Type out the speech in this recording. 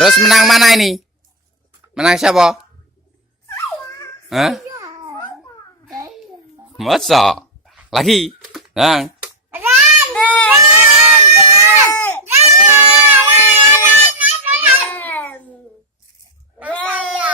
Terus menang mana ini? Menang siapa? Hah? Masa? Lagi? Nang.